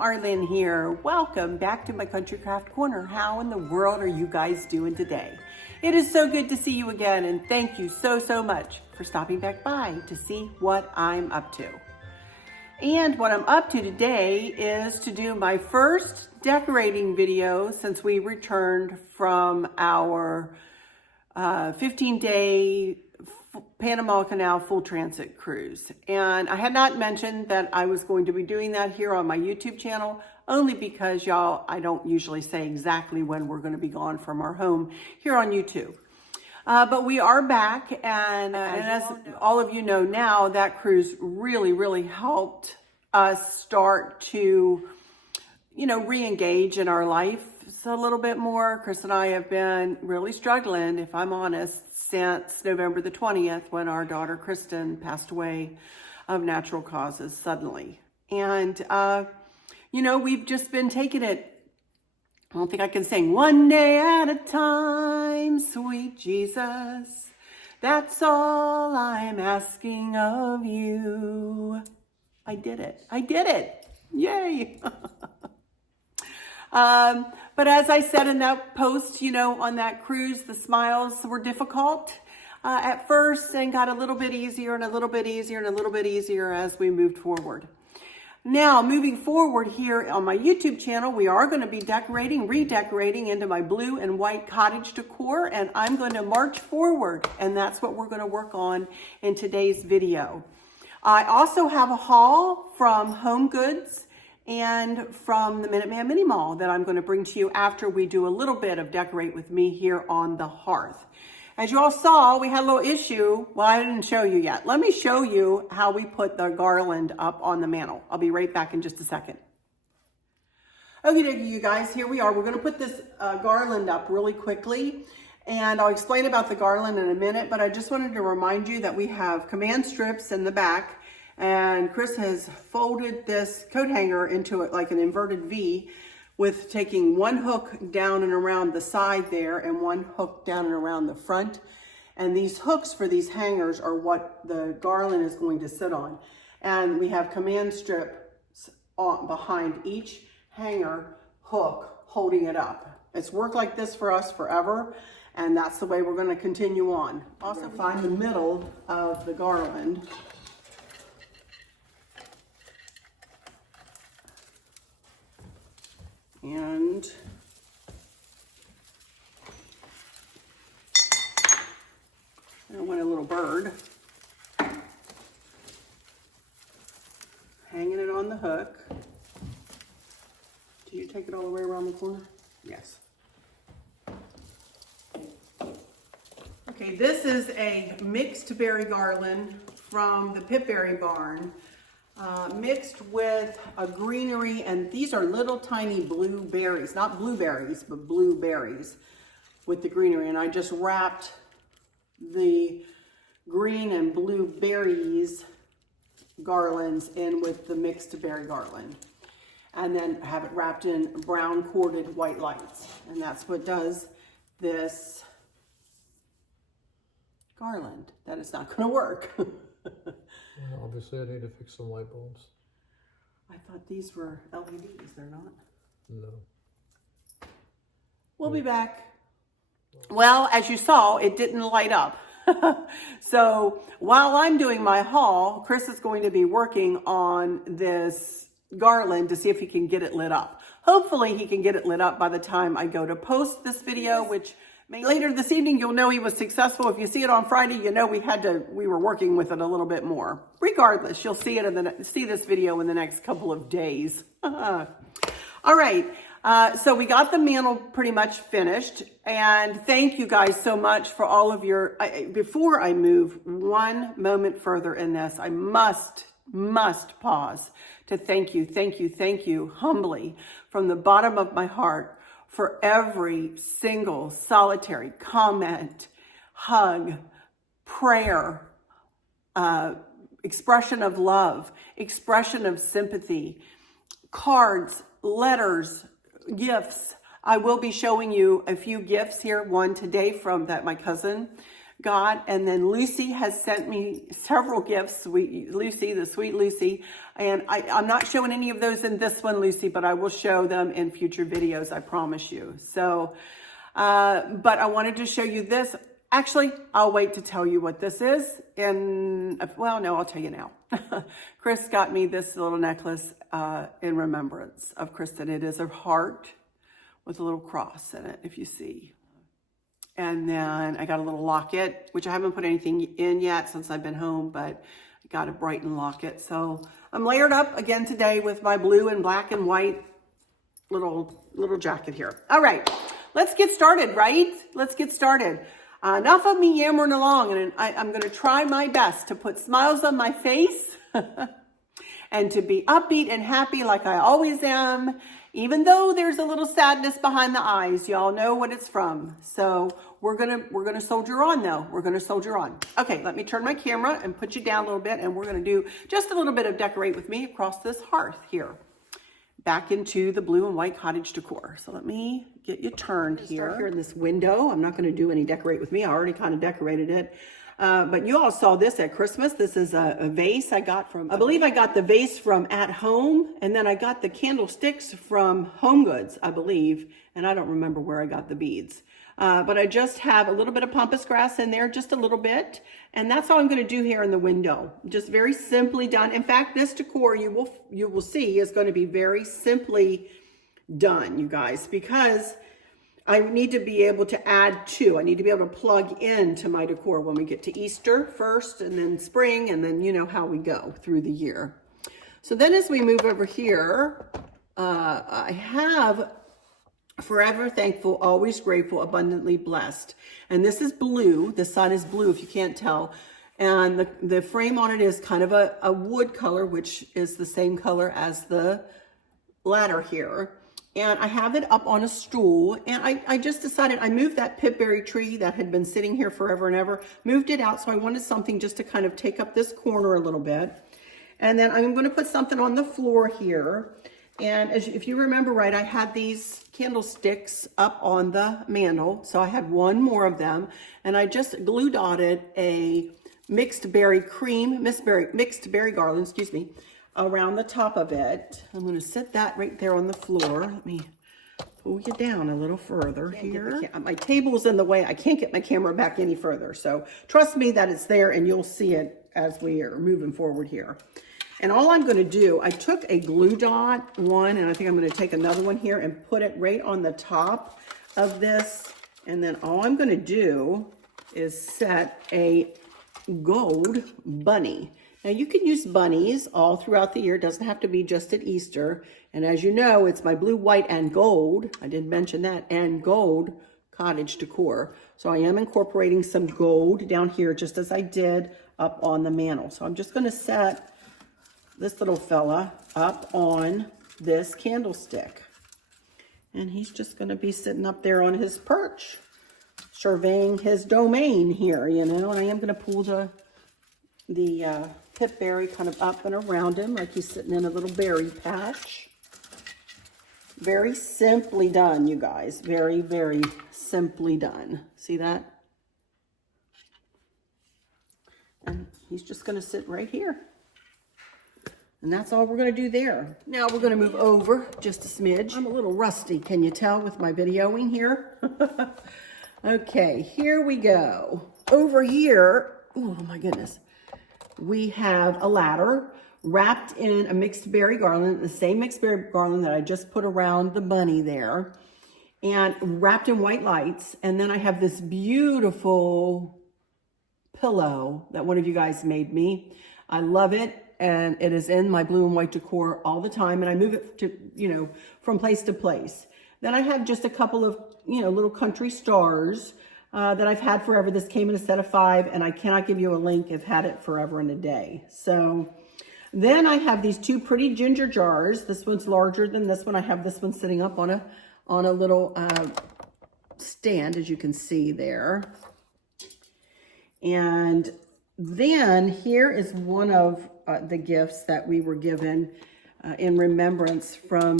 Arlynn here. Welcome back to my Country Craft Corner. How in the world are you guys doing today? It is so good to see you again, and thank you so much for stopping back by to see what I'm up to. And what I'm up to today is to do my first decorating video since we returned from our 15-day Panama Canal full transit cruise. And I had not mentioned that I was going to be doing that here on my YouTube channel, only because y'all, I don't usually say exactly when we're going to be gone from our home here on YouTube. But we are back, and as all of you know now, that cruise really helped us start to, re-engage in our life a little bit more. Chris and I have been really struggling, if I'm honest, since November the 20th, when our daughter Christin passed away of natural causes suddenly. And, we've just been taking it, I don't think I can sing, one day at a time, sweet Jesus, that's all I'm asking of you. I did it. Yay. But as I said in that post, on that cruise, the smiles were difficult at first and got a little bit easier and a little bit easier and a little bit easier as we moved forward. Now, moving forward here on my YouTube channel, we are going to be redecorating into my blue and white cottage decor, and I'm going to march forward, and that's what we're going to work on in today's video. I also have a haul from Home Goods and from the MinuteMan Mini Mall that I'm going to bring to you after we do a little bit of decorate with me here on the hearth. As you all saw, we had a little issue. Well, I didn't show you yet. Let me show you how we put the garland up on the mantle. I'll be right back in just a second. Okay, you guys, here we are. We're going to put this garland up really quickly, and I'll explain about the garland in a minute, but I just wanted to remind you that we have command strips in the back. And Chris has folded this coat hanger into it like an inverted V, with taking one hook down and around the side there and one hook down and around the front. And these hooks for these hangers are what the garland is going to sit on. And we have command strips behind each hanger hook holding it up. It's worked like this for us forever, and that's the way we're going to continue on. Also, find the middle of the garland. And I want a little bird hanging it on the hook. Do you take it all the way around the corner? Yes. Okay, this is a mixed berry garland from the Pip Berry Barn. Mixed with a greenery, and these are little tiny blue berries, not blueberries, but blueberries with the greenery. And I just wrapped the green and blue berries garlands in with the mixed berry garland, and then have it wrapped in brown corded white lights. And that's what does this garland. That is not going to work. Well, obviously I need to fix some light bulbs. I thought these were LEDs, they're not? No. We'll be back. Well, as you saw, it didn't light up. So while I'm doing my haul, Chris is going to be working on this garland to see if he can get it lit up. Hopefully he can get it lit up by the time I go to post this video, which later this evening, you'll know he was successful. If you see it on Friday, you know we were working with it a little bit more. Regardless, you'll see it see this video in the next couple of days. All right, so we got the mantle pretty much finished, and thank you guys so much for all of your. Before I move one moment further in this, I must pause to thank you humbly from the bottom of my heart for every single solitary comment, hug, prayer, expression of love, expression of sympathy, cards, letters, gifts. I will be showing you a few gifts here, one today from that my cousin got, and then Lucy has sent me several gifts, sweet Lucy, the sweet Lucy, and I'm not showing any of those in this one, Lucy, but I will show them in future videos, I promise you. So, but I wanted to show you this. Actually, I'll wait to tell you what this is, well, no, I'll tell you now. Chris got me this little necklace in remembrance of Christin. It is a heart with a little cross in it, if you see. And then I got a little locket, which I haven't put anything in yet since I've been home, but I got a Brighton locket. So I'm layered up again today with my blue and black and white little jacket here. All right, let's get started, right? Let's get started. Enough of me yammering along, and I'm going to try my best to put smiles on my face and to be upbeat and happy like I always am, even though there's a little sadness behind the eyes. Y'all know what it's from. So we're gonna soldier on though. We're gonna soldier on. Okay, let me turn my camera and put you down a little bit, and we're gonna do just a little bit of decorate with me across this hearth here. Back into the blue and white cottage decor. So let me get you turned here in this window. I'm not going to do any decorate with me. I already kind of decorated it. But you all saw this at Christmas. This is a vase I got from, I believe I got the vase from At Home, and then I got the candlesticks from Home Goods, I believe. And I don't remember where I got the beads. But I just have a little bit of pampas grass in there, just a little bit. And that's all I'm going to do here in the window. Just very simply done. In fact, this decor you will see is going to be very simply done, you guys, because I need to be able to add to. I need to be able to plug into my decor when we get to Easter first, and then spring, and then you know how we go through the year. So then as we move over here, I have Forever Thankful, Always Grateful, Abundantly Blessed. And this is blue. This side is blue, if you can't tell. And the frame on it is kind of a wood color, which is the same color as the ladder here. And I have it up on a stool. And I just decided, I moved that Pip Berry tree that had been sitting here forever and ever, moved it out. So I wanted something just to kind of take up this corner a little bit. And then I'm going to put something on the floor here. And if you remember right, I had these candlesticks up on the mantle. So I had one more of them. And I just glue dotted a mixed berry garland, excuse me, around the top of it. I'm going to set that right there on the floor. Let me pull you down a little further here. My table's in the way. I can't get my camera back any further. So trust me that it's there, and you'll see it as we are moving forward here. And all I'm going to do, I took a glue dot one, and I think I'm going to take another one here and put it right on the top of this. And then all I'm going to do is set a gold bunny. Now you can use bunnies all throughout the year. It doesn't have to be just at Easter. And as you know, it's my blue, white, and gold. I didn't mention that. And gold cottage decor. So I am incorporating some gold down here, just as I did up on the mantle. So I'm just going to set this little fella up on this candlestick. And he's just going to be sitting up there on his perch, surveying his domain here, you know. And I am going to pull the Pip Berry kind of up and around him like he's sitting in a little berry patch. Very simply done, you guys. Very, very simply done. See that? And he's just going to sit right here. And that's all we're going to do there. Now we're going to move over just a smidge. I'm a little rusty, can you tell, with my videoing here? Okay, here we go. Over here, oh my goodness, we have a ladder wrapped in a mixed berry garland, the same mixed berry garland that I just put around the bunny there, and wrapped in white lights. And then I have this beautiful pillow that one of you guys made me. I love it. And it is in my blue and white decor all the time. And I move it to, you know, from place to place. Then I have just a couple of, you know, little country stars that I've had forever. This came in a set of 5, and I cannot give you a link. I've had it forever and a day. So then I have these 2 pretty ginger jars. This one's larger than this one. I have this one sitting up on on a little stand, as you can see there. And then here is one of the gifts that we were given in remembrance from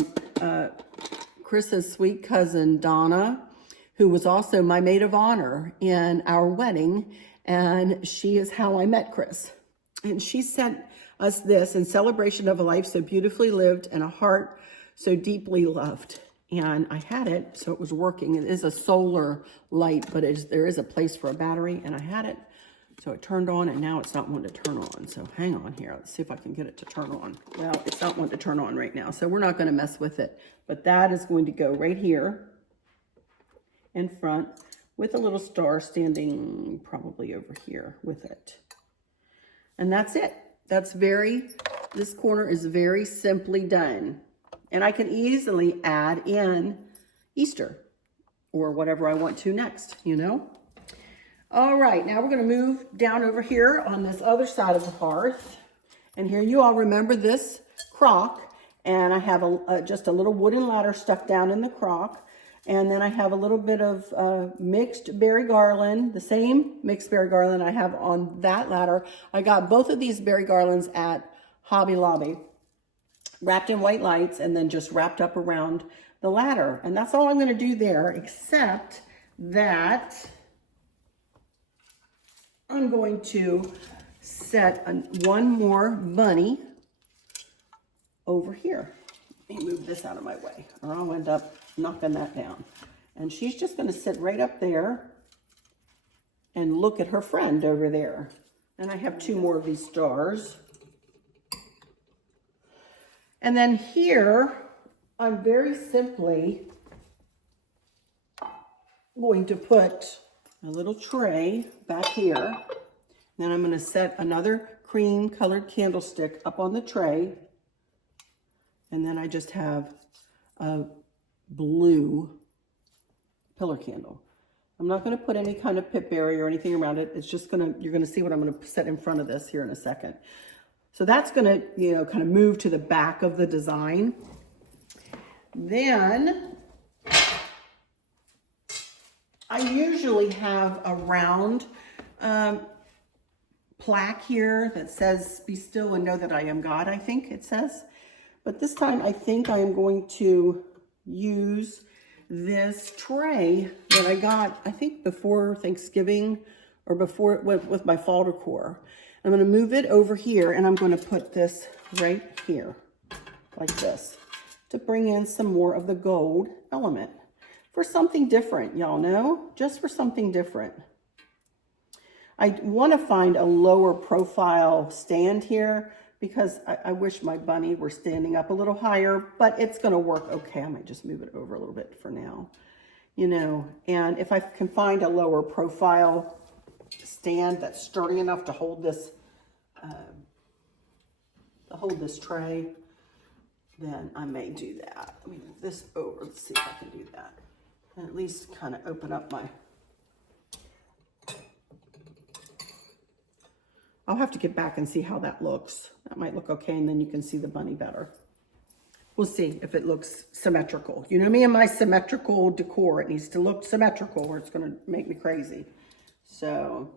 Chris's sweet cousin, Donna, who was also my maid of honor in our wedding. And she is how I met Chris. And she sent us this in celebration of a life so beautifully lived and a heart so deeply loved. And I had it, so it was working. It is a solar light, but there is a place for a battery, and I had it. So it turned on, and now it's not wanting to turn on. So hang on here. Let's see if I can get it to turn on. Well, it's not wanting to turn on right now, so we're not going to mess with it. But that is going to go right here in front with a little star standing probably over here with it. And that's it. This corner is very simply done. And I can easily add in Easter or whatever I want to next, you know? All right, now we're gonna move down over here on this other side of the hearth. And here you all remember this crock. And I have just a little wooden ladder stuck down in the crock. And then I have a little bit of mixed berry garland, the same mixed berry garland I have on that ladder. I got both of these berry garlands at Hobby Lobby, wrapped in white lights and then just wrapped up around the ladder. And that's all I'm gonna do there, except that I'm going to set one more bunny over here. Let me move this out of my way or I'll end up knocking that down. And she's just gonna sit right up there and look at her friend over there. And I have two more of these stars. And then here, I'm very simply going to put a little tray back here. Then I'm going to set another cream colored candlestick up on the tray. And then I just have a blue pillar candle. I'm not going to put any kind of pip berry or anything around it. It's just you're going to see what I'm going to set in front of this here in a second. So that's going to, you know, kind of move to the back of the design. Then I usually have a round plaque here that says, "Be still and know that I am God," I think it says. But this time I think I am going to use this tray that I got, I think before Thanksgiving or before with my fall decor. I'm going to move it over here and I'm going to put this right here like this to bring in some more of the gold element for something different, y'all know, just for something different. I want to find a lower profile stand here because I wish my bunny were standing up a little higher, but it's going to work okay. I might just move it over a little bit for now, you know, and if I can find a lower profile stand that's sturdy enough to hold this tray, then I may do that. Let me move this over. Let's see if I can do that. And at least kind of open up my... I'll have to get back and see how that looks. That might look okay, and then you can see the bunny better. We'll see if it looks symmetrical. You know me and my symmetrical decor. It needs to look symmetrical or it's going to make me crazy. So,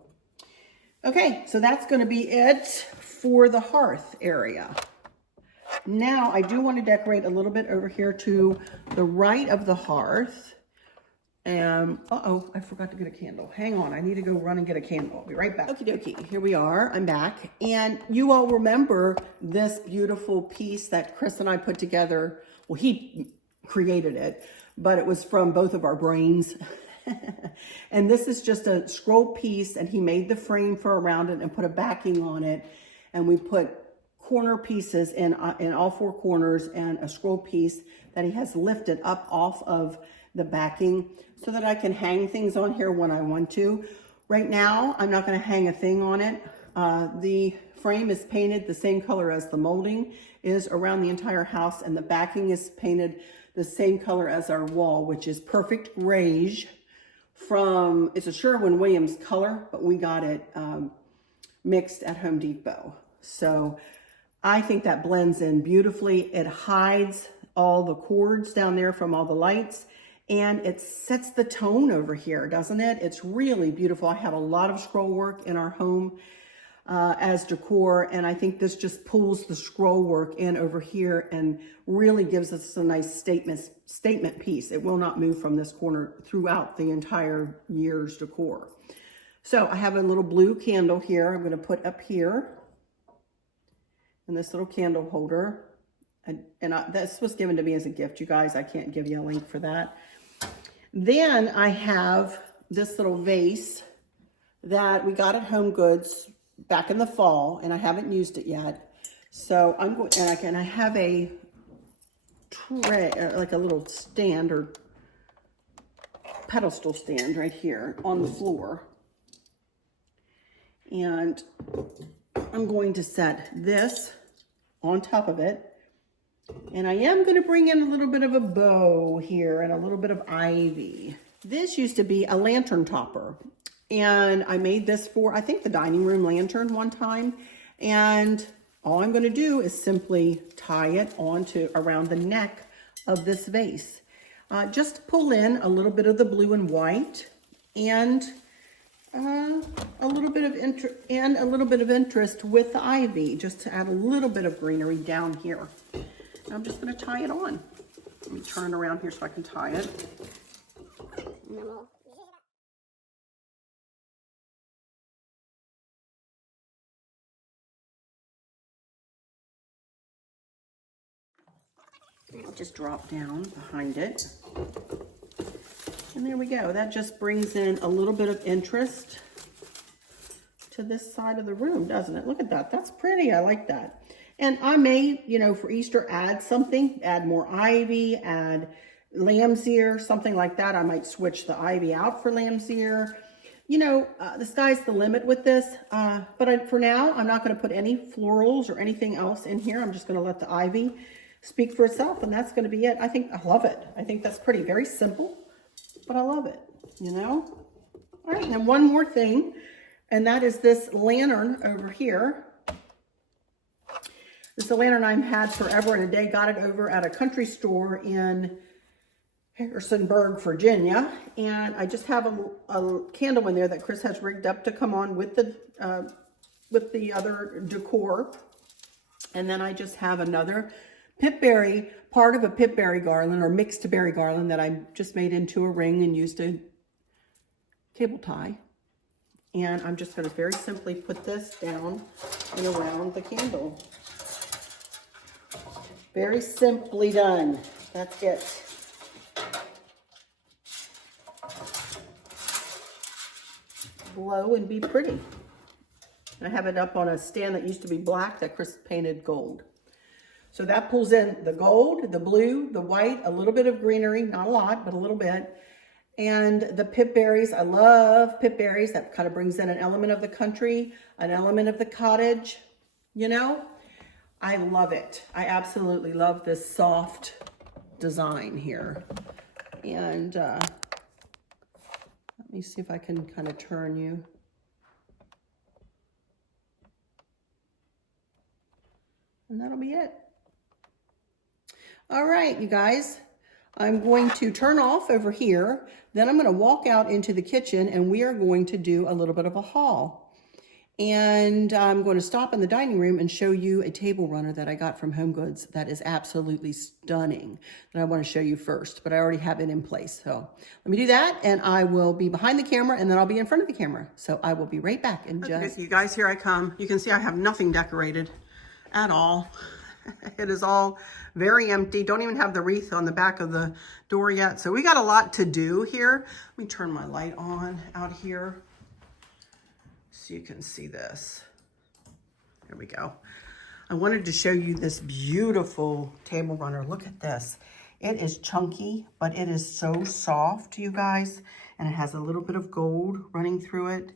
okay, so that's going to be it for the hearth area. Now, I do want to decorate a little bit over here to the right of the hearth. Uh-oh, I forgot to get a candle. Hang on, I need to go run and get a candle. I'll be right back. Okie dokie, here we are, I'm back. And you all remember this beautiful piece that Chris and I put together. Well, he created it, but it was from both of our brains. And this is just a scroll piece, and he made the frame for around it and put a backing on it. And we put corner pieces in all four corners and a scroll piece that he has lifted up off of the backing so that I can hang things on here when I want to. Right now, I'm not going to hang a thing on it. The frame is painted the same color as the molding is around the entire house, and the backing is painted the same color as our wall, which is perfect beige from, it's a Sherwin-Williams color, but we got it mixed at Home Depot. So I think that blends in beautifully. It hides all the cords down there from all the lights, And it sets the tone over here, doesn't it? It's really beautiful. I have a lot of scroll work in our home as decor, and I think this just pulls the scroll work in over here and really gives us a nice statement piece. It will not move from this corner throughout the entire year's decor. So I have a little blue candle here I'm going to put up here in this little candle holder. This was given to me as a gift, you guys. I can't give you a link for that. Then I have this little vase that we got at Home Goods back in the fall, and I haven't used it yet. So I'm going, and I have a tray, like a little stand or pedestal stand right here on the floor. And I'm going to set this on top of it. And I am going to bring in a little bit of a bow here and a little bit of ivy. This used to be a lantern topper. And I made this for, I think, the dining room lantern one time. And all I'm going to do is simply tie it onto around the neck of this vase. Just pull in a little bit of the blue and white and a little bit of interest with the ivy, just to add a little bit of greenery down here. I'm just going to tie it on. Let me turn around here so I can tie it. I'll just drop down behind it. And there we go. That just brings in a little bit of interest to this side of the room, doesn't it? Look at that. That's pretty. I like that. And I may, you know, for Easter, add something, add more ivy, add lamb's ear, something like that. I might switch the ivy out for lamb's ear. You know, the sky's the limit with this. But for now, I'm not going to put any florals or anything else in here. I'm just going to let the ivy speak for itself, and that's going to be it. I love it. I think that's pretty, very simple, but I love it, you know? All right, and then one more thing, and that is this lantern over here. This is a lantern I've had forever and a day. Got it over at a country store in Harrisonburg, Virginia. And I just have a candle in there that Chris has rigged up to come on with the other decor. And then I just have another Pip Berry, part of a Pip Berry garland or mixed berry garland that I just made into a ring and used a cable tie. And I'm just going to very simply put this down and around the candle. Very simply done. That's it. Blow and be pretty. I have it up on a stand that used to be black that Chris painted gold. So that pulls in the gold, the blue, the white, a little bit of greenery, not a lot, but a little bit. And the pip berries, I love pip berries. That kind of brings in an element of the country, an element of the cottage, you know? I love it. I absolutely love this soft design here. And let me see if I can kind of turn you. And that'll be it. All right, you guys. I'm going to turn off over here. Then I'm going to walk out into the kitchen and we are going to do a little bit of a haul. And I'm going to stop in the dining room and show you a table runner that I got from Home Goods that is absolutely stunning that I want to show you first, but I already have it in place. So let me do that and I will be behind the camera and then I'll be in front of the camera. So I will be right back in just... Okay, you guys, here I come. You can see I have nothing decorated at all. It is all very empty. Don't even have the wreath on the back of the door yet. So we got a lot to do here. Let me turn my light on out here so you can see this. There we go. I wanted to show you this beautiful table runner. Look at this. It is chunky, but it is so soft, you guys. And it has a little bit of gold running through it.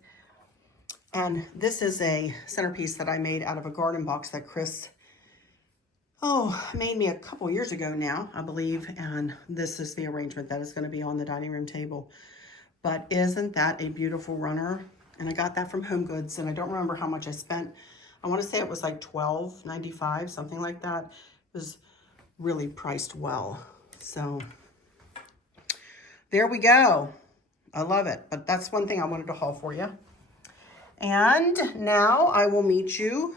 And this is a centerpiece that I made out of a garden box that Chris made me a couple years ago now, I believe. And this is the arrangement that is going to be on the dining room table. But isn't that a beautiful runner? And I got that from Home Goods, and I don't remember how much I spent. I want to say it was like $12.95, something like that. It was really priced well. So there we go. I love it. But that's one thing I wanted to haul for you. And now I will meet you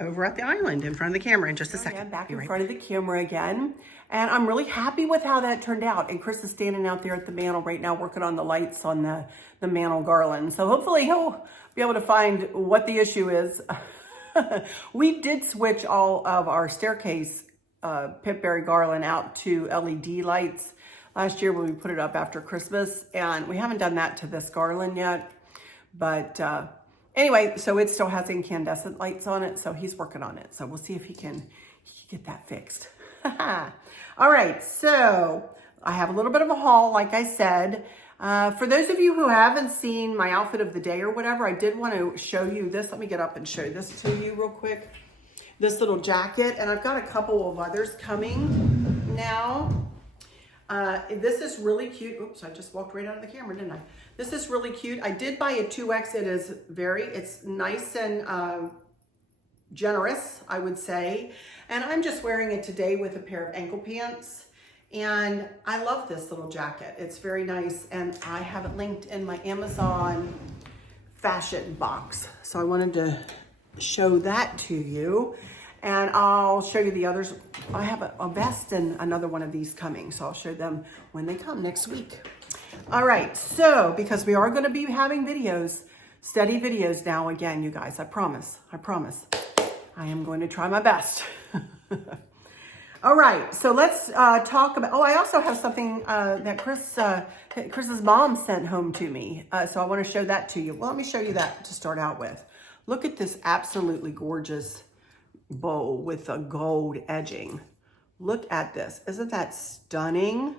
over at the island in front of the camera in just a second. Back in front of the camera again. And I'm really happy with how that turned out. And Chris is standing out there at the mantle right now working on the lights on the mantle garland. So hopefully he'll be able to find what the issue is. We did switch all of our staircase Pip Berry garland out to LED lights last year when we put it up after Christmas. And we haven't done that to this garland yet. But anyway, so it still has incandescent lights on it. So he's working on it. So we'll see if he can get that fixed. All right, so I have a little bit of a haul, like I said. For those of you who haven't seen my outfit of the day or whatever, I did want to show you this. Let me get up and show this to you real quick. This little jacket, and I've got a couple of others coming now. This is really cute. Oops, I just walked right out of the camera, didn't I? This is really cute. I did buy a 2X. It's nice and generous, I would say. And I'm just wearing it today with a pair of ankle pants. And I love this little jacket. It's very nice. And I have it linked in my Amazon fashion box. So I wanted to show that to you. And I'll show you the others. I have a vest and another one of these coming. So I'll show them when they come next week. All right. So because we are going to be having videos, steady videos now again, you guys, I promise. I am going to try my best. All right, so let's talk about, I also have something that Chris's mom sent home to me. So I want to show that to you. Well, let me show you that to start out with. Look at this absolutely gorgeous bowl with a gold edging. Look at this. Isn't that stunning?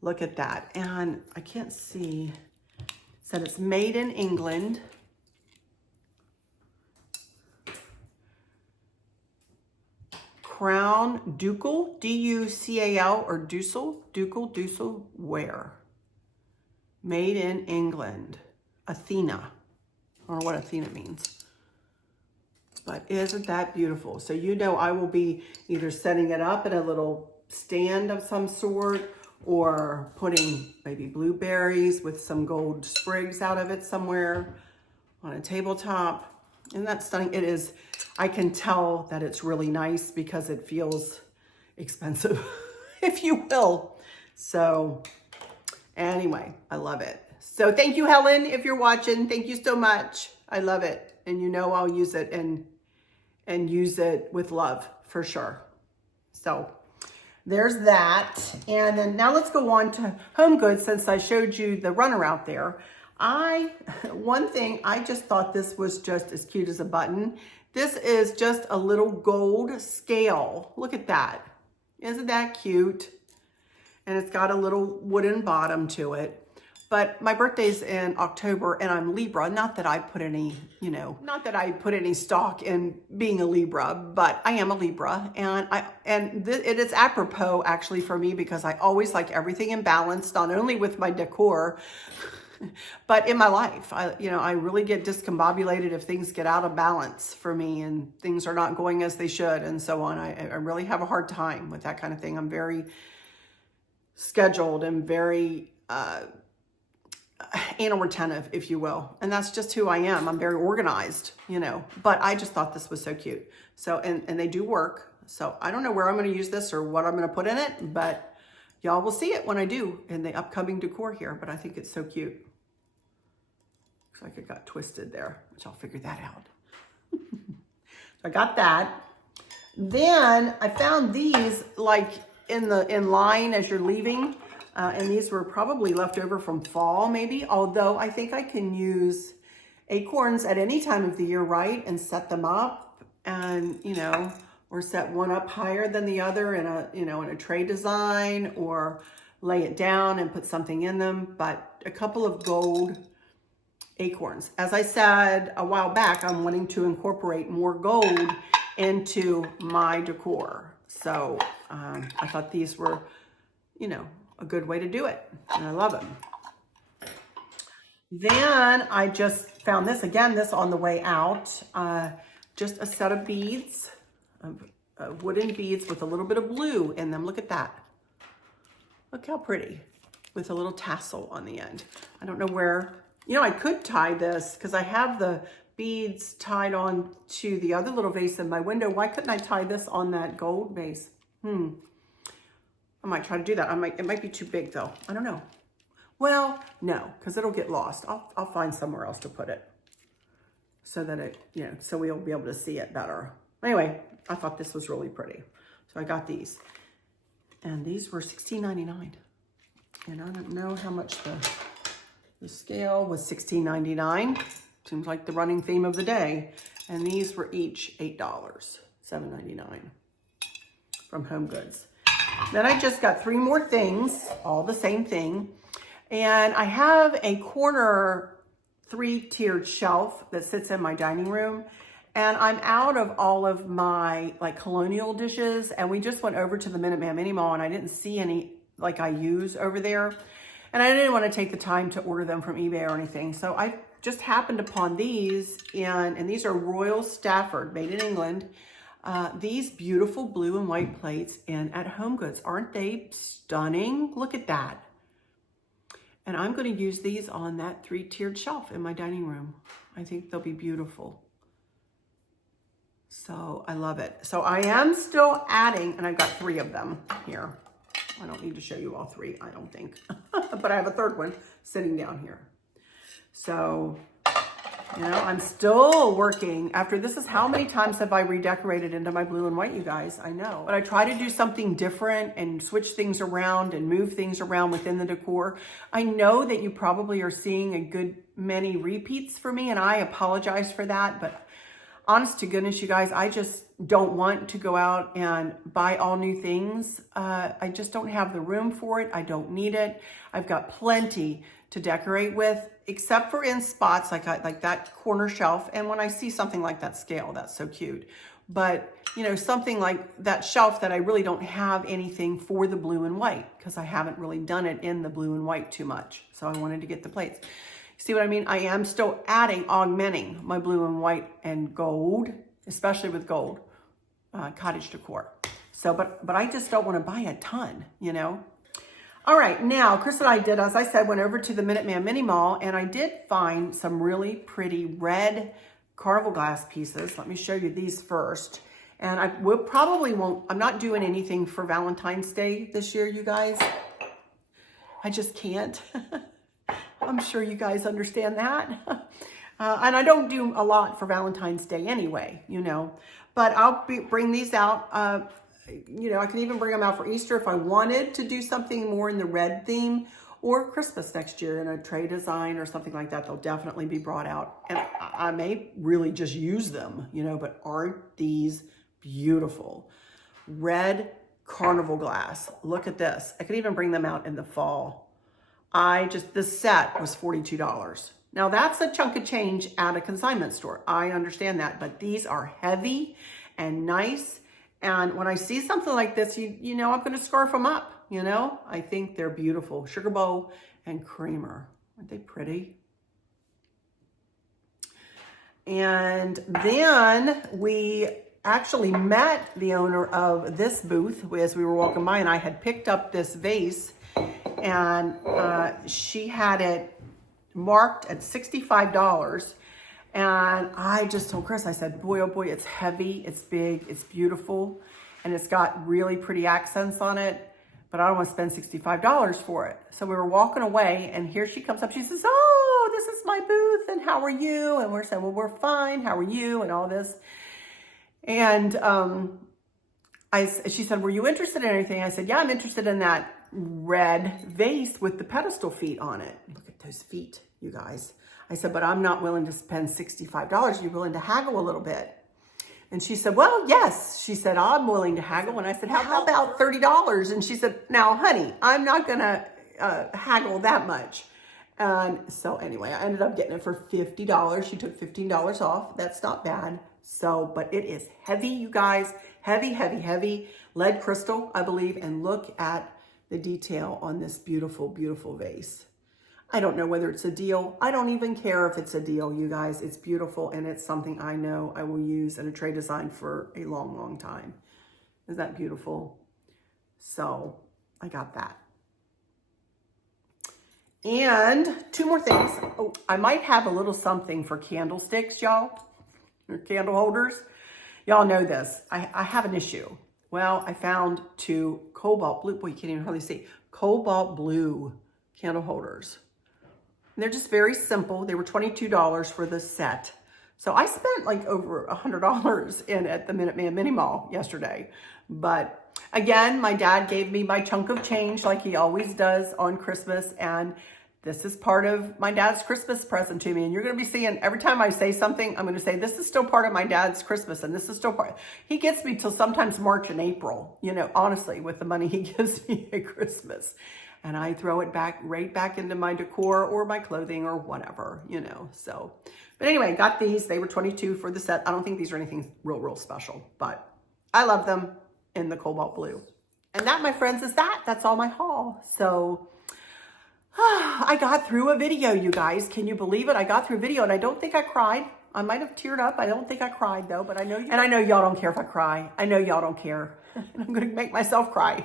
Look at that. And I can't see. It said it's made in England. Crown Ducal, D-U-C-A-L, or Ducal ware. Made in England. Athena. I don't know what Athena means. But isn't that beautiful? So you know I will be either setting it up in a little stand of some sort or putting maybe blueberries with some gold sprigs out of it somewhere on a tabletop. Isn't that stunning? It is. I can tell that it's really nice because it feels expensive, if you will. So anyway, I love it. So thank you, Helen, if you're watching. Thank you so much. I love it. And you know I'll use it and use it with love for sure. So there's that. And then now let's go on to home goods since I showed you the runner out there. One thing, I just thought this was just as cute as a button. This is just a little gold scale. Look at that. Isn't that cute? And it's got a little wooden bottom to it. But my birthday's in October and I'm Libra. Not that I put any, not that I put any stock in being a Libra, but I am a Libra. And it is apropos actually for me because I always like everything in balance, not only with my decor, but in my life. I really get discombobulated if things get out of balance for me and things are not going as they should and so on. I really have a hard time with that kind of thing. I'm very scheduled and very anal retentive, if you will. And that's just who I am. I'm very organized, but I just thought this was so cute. So, and they do work. So I don't know where I'm going to use this or what I'm going to put in it, but y'all will see it when I do in the upcoming decor here. But I think it's so cute. Looks like it got twisted there, which I'll figure that out. So I got that. Then I found these like in line as you're leaving. And these were probably left over from fall, maybe. Although I think I can use acorns at any time of the year, right? And set them up and, or set one up higher than the other in a tray design or lay it down and put something in them. But a couple of gold acorns. As I said a while back, I'm wanting to incorporate more gold into my decor. So I thought these were, a good way to do it. And I love them. Then I just found this, again, this on the way out. Just a set of beads, wooden beads with a little bit of blue in them. Look at that. Look how pretty. with a little tassel on the end. I don't know where, you know, I could tie this because I have the beads tied on to the other little vase in my window. Why couldn't I tie this on that gold vase? I might try to do that. It might be too big though. I don't know. Well, no, because it'll get lost. I'll find somewhere else to put it so that it, you know, so we'll be able to see it better. Anyway, I thought this was really pretty. So I got these. And these were $16.99. And I don't know how much the scale was $16.99. Seems like the running theme of the day. And these were each $8, $7.99 from Home Goods. Then I just got 3 more things, all the same thing. And I have a corner 3-tiered shelf that sits in my dining room. And I'm out of all of my like colonial dishes. And we just went over to the MinuteMan Mini Mall and I didn't see any like I use over there. And I didn't want to take the time to order them from eBay or anything. So I just happened upon these, and these are Royal Stafford, made in England. These beautiful blue and white plates and at Home Goods. Aren't they stunning? Look at that. And I'm going to use these on that 3-tiered shelf in my dining room. I think they'll be beautiful. So I love it. So I am still adding, and I've got 3 of them here. I don't need to show you all 3, I don't think. But I have a 3rd one sitting down here. So, you know, I'm still working. After this is how many times have I redecorated into my blue and white, you guys? I know. But I try to do something different and switch things around and move things around within the decor. I know that you probably are seeing a good many repeats for me, and I apologize for that. But honest to goodness, you guys, I just don't want to go out and buy all new things. I just don't have the room for it. I don't need it. I've got plenty to decorate with, except for in spots like that corner shelf. And when I see something like that scale, that's so cute. But, you know, something like that shelf that I really don't have anything for the blue and white because I haven't really done it in the blue and white too much. So I wanted to get the plates. See what I mean? I am still augmenting my blue and white and gold, especially with gold, cottage decor. So, but I just don't want to buy a ton, you know? All right, now, Chris and I did, as I said, went over to the MinuteMan Mini Mall, and I did find some really pretty red carnival glass pieces. Let me show you these first. And I will probably won't, I'm not doing anything for Valentine's Day this year, you guys. I just can't. I'm sure you guys understand that. And I don't do a lot for Valentine's Day anyway, you know. But I'll bring these out. You know, I can even bring them out for Easter if I wanted to do something more in the red theme, or Christmas next year in a tray design or something like that. They'll definitely be brought out. And I may really just use them, you know, but aren't these beautiful? Red carnival glass. Look at this. I could even bring them out in the fall. This set was $42. Now that's a chunk of change at a consignment store. I understand that, but these are heavy and nice. And when I see something like this, you know, I'm going to scarf them up, you know. I think they're beautiful. Sugar bowl and creamer. Aren't they pretty? And then we actually met the owner of this booth as we were walking by, and I had picked up this vase, and she had it marked at $65. And I just told Chris, I said, boy, oh boy, it's heavy, it's big, it's beautiful, and it's got really pretty accents on it, but I don't want to spend $65 for it. So we were walking away, and here she comes up. She says, oh, this is my booth, and how are you? And we're saying, well, we're fine. How are you? And all this. And she said, were you interested in anything? I said, yeah, I'm interested in that red vase with the pedestal feet on it. Look at those feet, you guys. I said, but I'm not willing to spend $65. You're willing to haggle a little bit. And she said, well, yes. She said, I'm willing to haggle. And I said, how about $30? And she said, now, honey, I'm not going to haggle that much. And so anyway, I ended up getting it for $50. She took $15 off. That's not bad. So, but it is heavy, you guys. Heavy, heavy, heavy. Lead crystal, I believe. And look at the detail on this beautiful, beautiful vase. I don't know whether it's a deal. I don't even care if it's a deal, you guys. It's beautiful, and it's something I know I will use in a tray design for a long, long time. Isn't that beautiful? So I got that. And 2 more things. Oh, I might have a little something for candlesticks, y'all, or candle holders. Y'all know this. I have an issue. Well, I found 2 cobalt blue, boy, you can't even hardly see, cobalt blue candle holders. And they're just very simple. They were $22 for the set. So I spent like over $100 in at the MinuteMan mini mall yesterday. But again, my dad gave me my chunk of change like he always does on Christmas. And this is part of my dad's Christmas present to me. And you're going to be seeing every time I say something, I'm going to say, this is still part of my dad's Christmas. And this is still part. He gets me till sometimes March and April, you know, honestly, with the money he gives me at Christmas. And I throw it back, right back into my decor or my clothing or whatever, you know, so. But anyway, got these. They were $22 for the set. I don't think these are anything real special, but I love them in the cobalt blue. And that, my friends, is that. That's all my haul. So I got through a video, you guys. Can you believe it? I got through a video and I don't think I cried. I might have teared up. I don't think I cried though, but I know, and I know y'all don't care if I cry. I know y'all don't care. And I'm going to make myself cry.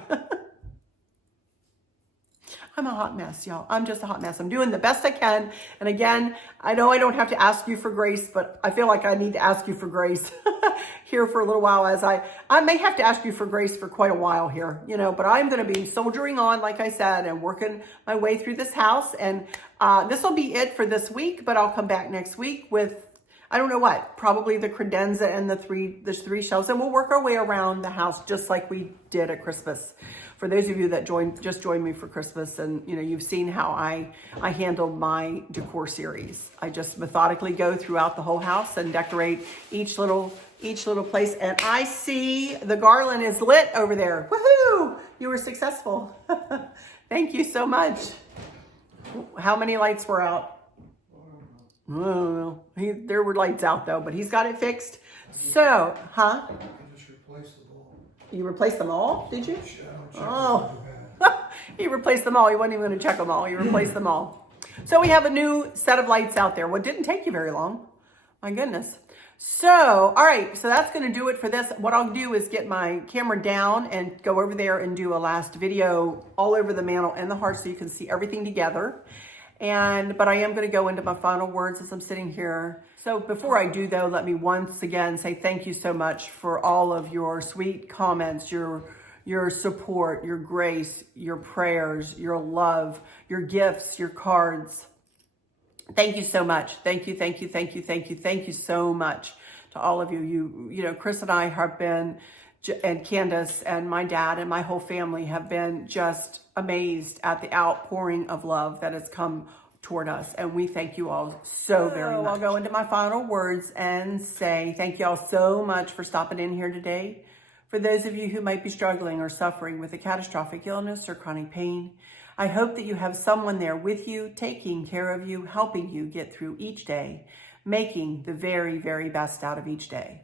I'm a hot mess, y'all. I'm just a hot mess. I'm doing the best I can. And again, I know I don't have to ask you for grace, but I feel like I need to ask you for grace here for a little while, as I may have to ask you for grace for quite a while here, you know, but I'm going to be soldiering on, like I said, and working my way through this house. And this will be it for this week, but I'll come back next week with, I don't know what, probably the credenza and there's 3 shelves, and we'll work our way around the house just like we did at Christmas. For those of you that just joined me for Christmas, and you know, you've seen how I handled my decor series. I just methodically go throughout the whole house and decorate each little place. And I see the garland is lit over there. Woohoo! You were successful. Thank you so much. How many lights were out? I don't know. There were lights out though, but he's got it fixed. So, huh? I just replaced them all. You replaced them all? Did you? Oh, Oh. he replaced them all. He wasn't even going to check them all. He replaced them all. So we have a new set of lights out there. Well, it didn't take you very long. My goodness. So, all right. So that's going to do it for this. What I'll do is get my camera down and go over there and do a last video all over the mantle and the hearth so you can see everything together. But I am going to go into my final words as I'm sitting here. So before I do though, let me once again say thank you so much for all of your sweet comments, your support, your grace, your prayers, your love, your gifts, your cards. Thank you so much. Thank you, thank you, thank you, thank you, thank you so much to all of you. You know, Chris and I have been, and Candace and my dad and my whole family have been just amazed at the outpouring of love that has come toward us. And we thank you all so very much. I'll go into my final words and say thank you all so much for stopping in here today. For those of you who might be struggling or suffering with a catastrophic illness or chronic pain, I hope that you have someone there with you, taking care of you, helping you get through each day, making the very, very best out of each day.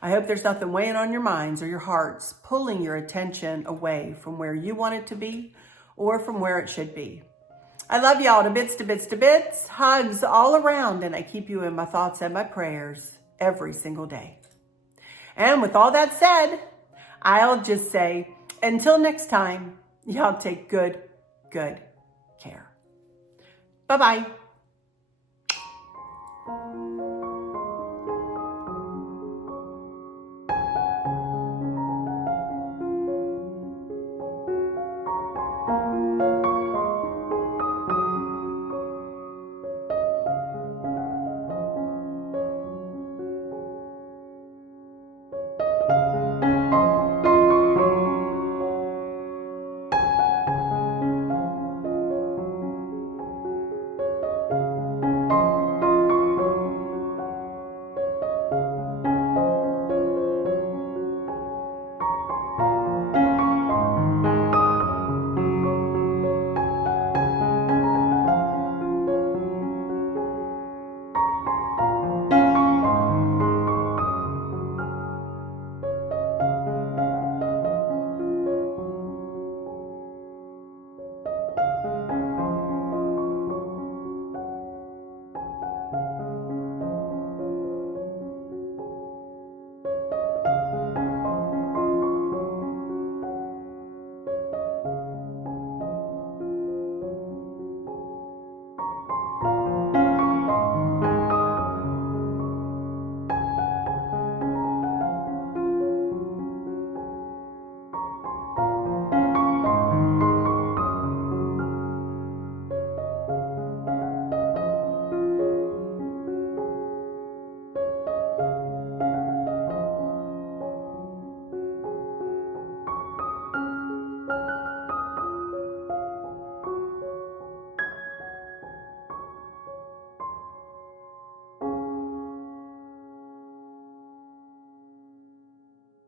I hope there's nothing weighing on your minds or your hearts, pulling your attention away from where you want it to be or from where it should be. I love y'all to bits, to bits, to bits. Hugs all around, and I keep you in my thoughts and my prayers every single day. And with all that said, I'll just say, until next time, y'all take good care. Bye-bye.